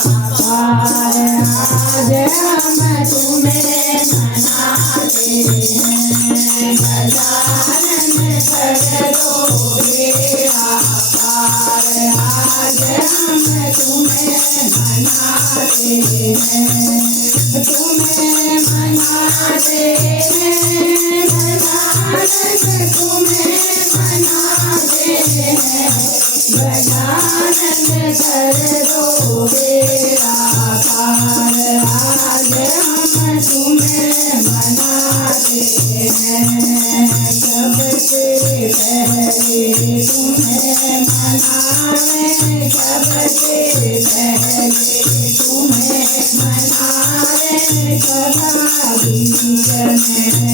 पार आज हम तुम्हें मनाते हैं। गजानन कर दो बेड़ा पार आज हम तुम्हें मनाते हैं। तुम्हें मनाते हैं गजानन तुम्हें मनाते हैं। गजानन कर दो बेड़ा पार आज हम तुम्हें मनाते हैं। सबसे पहले तुम्हें मनावे सबसे पहले तुम्हें मनावे सदा बीच में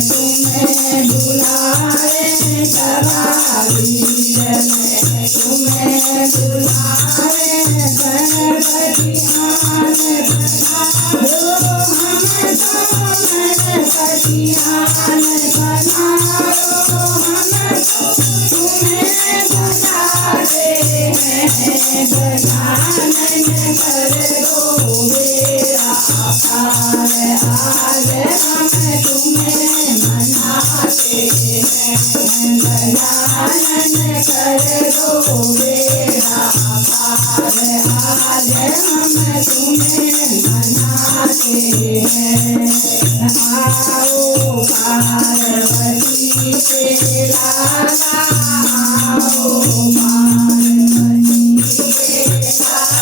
तुम्हें बुलावे सदा बीच में तुम्हें बुलावे। गणपति आन पधारो हम तो गणपति आन पधारो हम तो तुम्हें बुलाते हैं। गजानन कर दो बेड़ा पार आज हम तुम्हें मनाते हैं। गजानन कर दो बेड़ा पार आज हम तुम्हें मनाते हैं। आओ पार्वती के लाला आओ पार्वती के लाला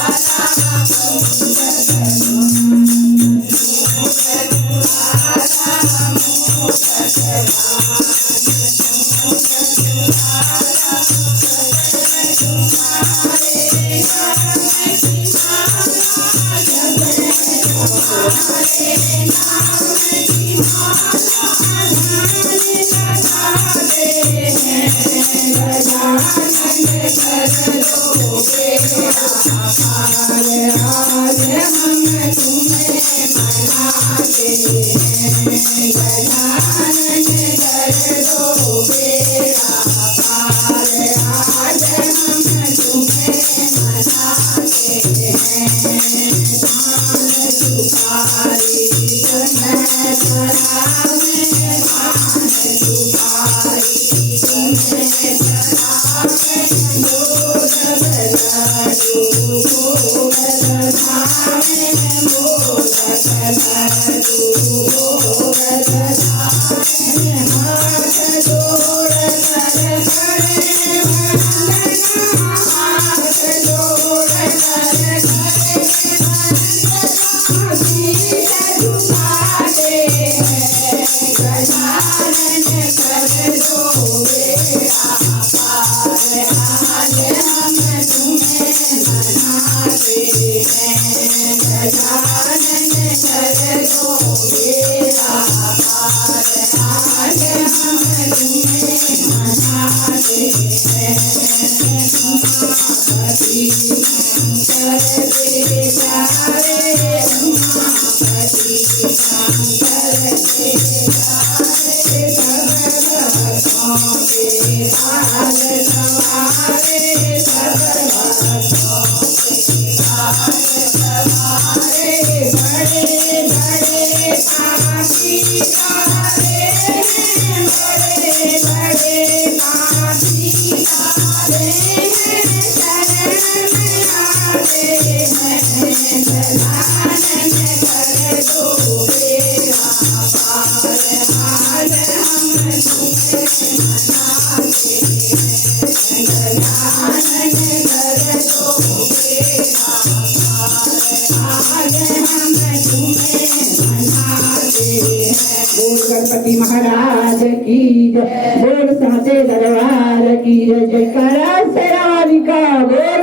गणपति महाराज की जय। बोल साचे दरबार की जय। जयकारा शेरावाली का बोल।